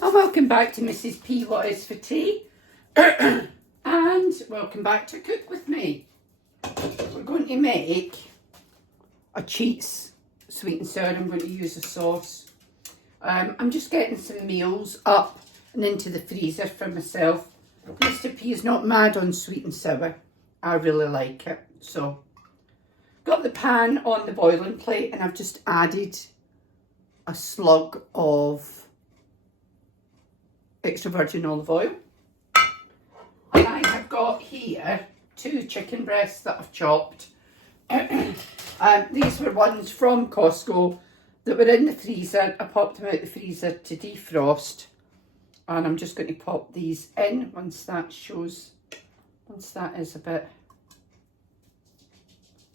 And welcome back to Mrs. P What Is For Tea. And welcome back to Cook With Me. We're going to make a cheese sweet and sour. I'm going to use a sauce. I'm just getting some meals up and into the freezer for myself. Mr. P is not mad on sweet and sour. I really like it. So, got the pan on the boiling plate and I've just added a slug of extra virgin olive oil. And I have got here 2 chicken breasts that I've chopped. These were ones from Costco that were in the freezer. I popped them out the freezer to defrost. And I'm just going to pop these in once that is a bit...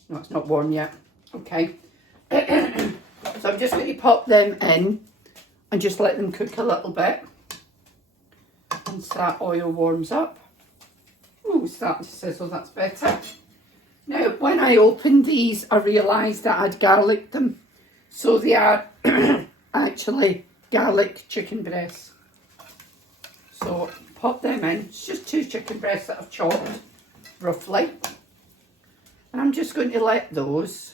No, it's not warm yet. Okay. So I'm just going to pop them in and just let them cook a little bit. Once that oil warms up. Oh, it's starting to sizzle, that's better. Now, when I opened these, I realised that I'd garlicked them. So they are actually garlic chicken breasts. So pop them in. It's just 2 chicken breasts that I've chopped, roughly. And I'm just going to let those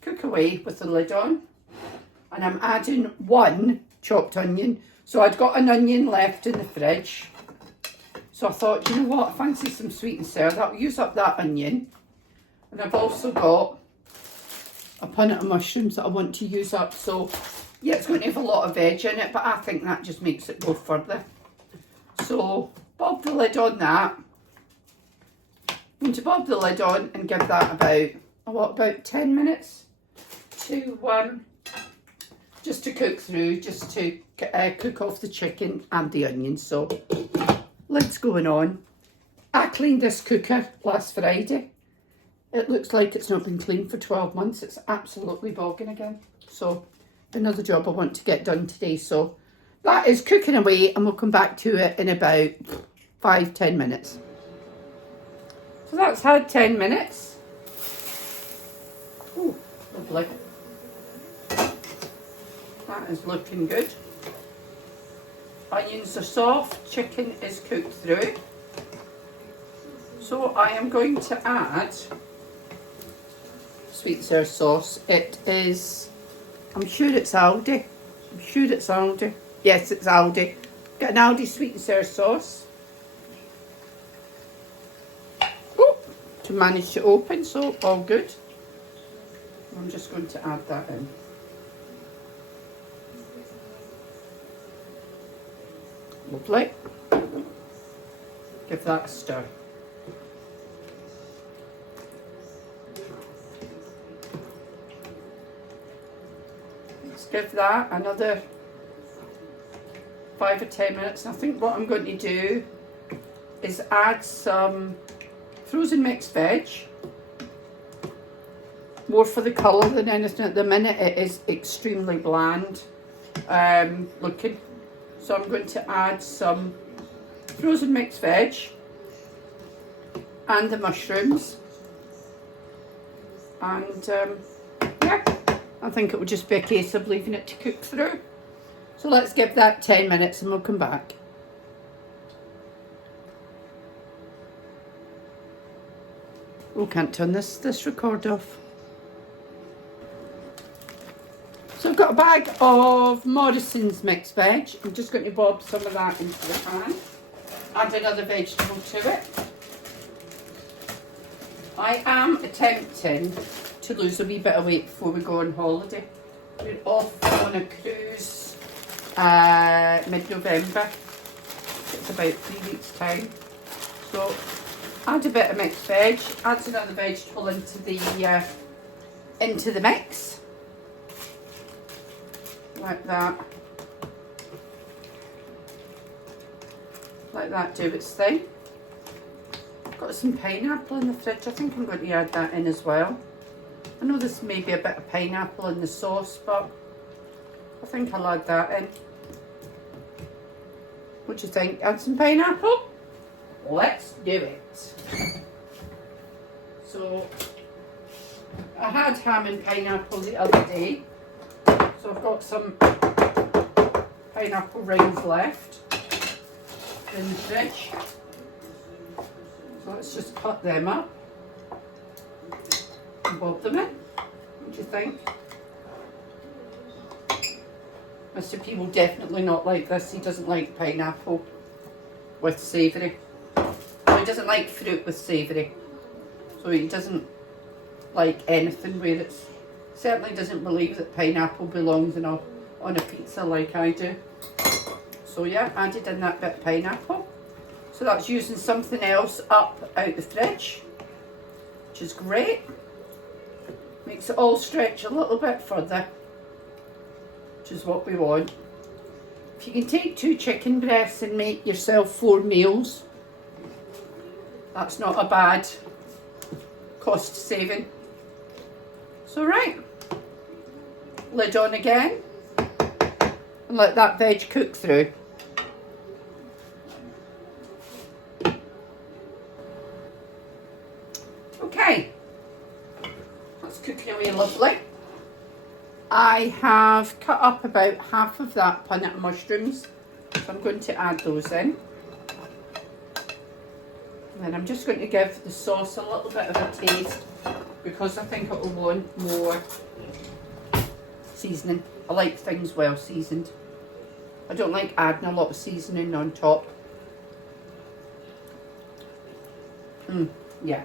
cook away with the lid on. And I'm adding 1 chopped onion. So I'd got an onion left in the fridge. So I thought, you know what, I fancy some sweet and sour. That'll use up that onion. And I've also got a punnet of mushrooms that I want to use up. So yeah, it's going to have a lot of veg in it, but I think that just makes it go further. So bob the lid on that. I'm going to bob the lid on and give that about 10 minutes to just to cook through, just to cook off the chicken and the onions. So, lid's going on. I cleaned this cooker last Friday. It looks like it's not been cleaned for 12 months. It's absolutely bogging again. So, another job I want to get done today. So, that is cooking away and we'll come back to it in about 5-10 minutes. So, that's had 10 minutes. Oh, lovely. That is looking good. Onions are soft, chicken is cooked through. So I am going to add sweet and sour sauce. It is, I'm sure it's Aldi. Yes, it's Aldi. Got an Aldi sweet and sour sauce. Oh, to manage to open, so all good. I'm just going to add that in. Lovely. Give that a stir. Let's give that another 5 or 10 minutes. And I think what I'm going to do is add some frozen mixed veg. More for the colour than anything. At the minute it is extremely bland looking. So I'm going to add some frozen mixed veg and the mushrooms. And yeah, I think it will just be a case of leaving it to cook through. So let's give that 10 minutes and we'll come back. Oh, can't turn this record off. So I've got a bag of Morrison's mixed veg. I'm just going to bob some of that into the pan. Add another vegetable to it. I am attempting to lose a wee bit of weight before we go on holiday. We're off on a cruise mid-November. It's about 3 weeks' time. So add a bit of mixed veg. Add another vegetable into the mix. Like that. Let that do its thing. I've got some pineapple in the fridge. I think I'm going to add that in as well. I know there's maybe a bit of pineapple in the sauce, but I think I'll add that in. What do you think? Add some pineapple? Let's do it. So, I had ham and pineapple the other day. So I've got some pineapple rings left in the fridge. So let's just cut them up and bob them in. What do you think? Mr. P will definitely not like this. He doesn't like pineapple with savoury. Well, he doesn't like fruit with savoury. So he doesn't like anything where it's... Certainly doesn't believe that pineapple belongs on a pizza like I do. So yeah, added in that bit of pineapple. So that's using something else up out the fridge, which is great. Makes it all stretch a little bit further, which is what we want. If you can take 2 chicken breasts and make yourself 4 meals, that's not a bad cost saving. So right, lid on again and let that veg cook through. Okay, that's cooking away lovely. I have cut up about half of that punnet mushrooms, so I'm going to add those in. And then I'm just going to give the sauce a little bit of a taste because I think it will want more seasoning. I like things well seasoned. I don't like adding a lot of seasoning on top. Yeah.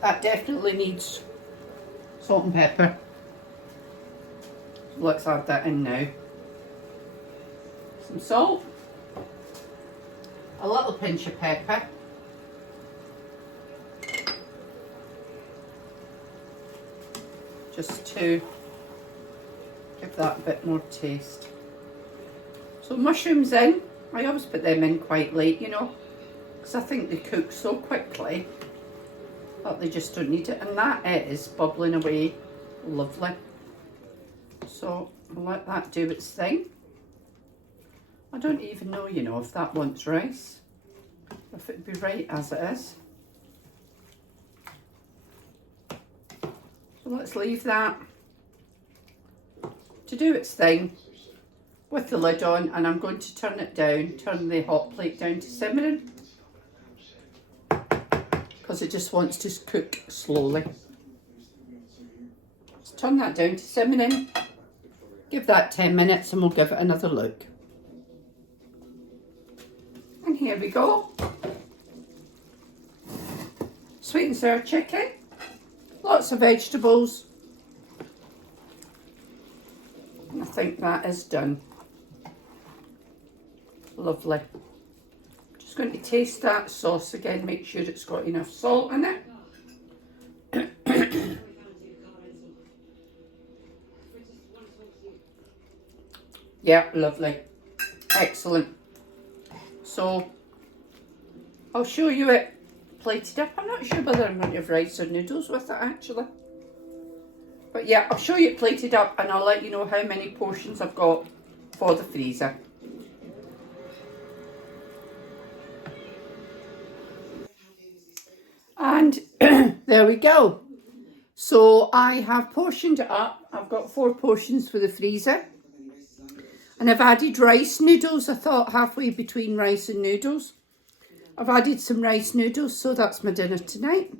That definitely needs salt and pepper. Let's add that in now. Some salt, a little pinch of pepper, just to give that a bit more taste. So mushrooms in, I always put them in quite late, you know, because I think they cook so quickly that they just don't need it, and that is bubbling away lovely. So I'll let that do its thing. I don't even know, you know, if that wants rice, if it'd be right as it is. So let's leave that to do its thing with the lid on, and I'm going to turn it down, turn the hot plate down to simmering, because it just wants to cook slowly. Let's turn that down to simmering. Give that 10 minutes and we'll give it another look. And here we go. Sweet and sour chicken. Lots of vegetables. And I think that is done. Lovely. Just going to taste that sauce again, make sure it's got enough salt in it. Yeah, lovely. Excellent. So, I'll show you it plated up. I'm not sure whether I'm going to have rice or noodles with it actually. But yeah, I'll show you it plated up and I'll let you know how many portions I've got for the freezer. And there we go. So I have portioned it up. I've got 4 portions for the freezer. And I've added rice noodles. I thought halfway between rice and noodles. I've added some rice noodles, so that's my dinner tonight.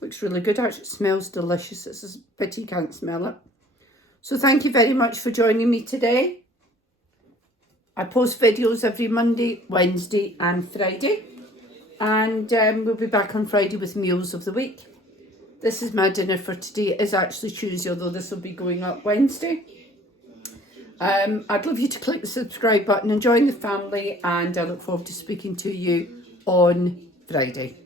Looks really good, actually. It smells delicious. It's a pity you can't smell it. So thank you very much for joining me today. I post videos every Monday, Wednesday and Friday. And we'll be back on Friday with meals of the week. This is my dinner for today. It is actually Tuesday, although this will be going up Wednesday. I'd love you to click the subscribe button and join the family, and I look forward to speaking to you on Friday.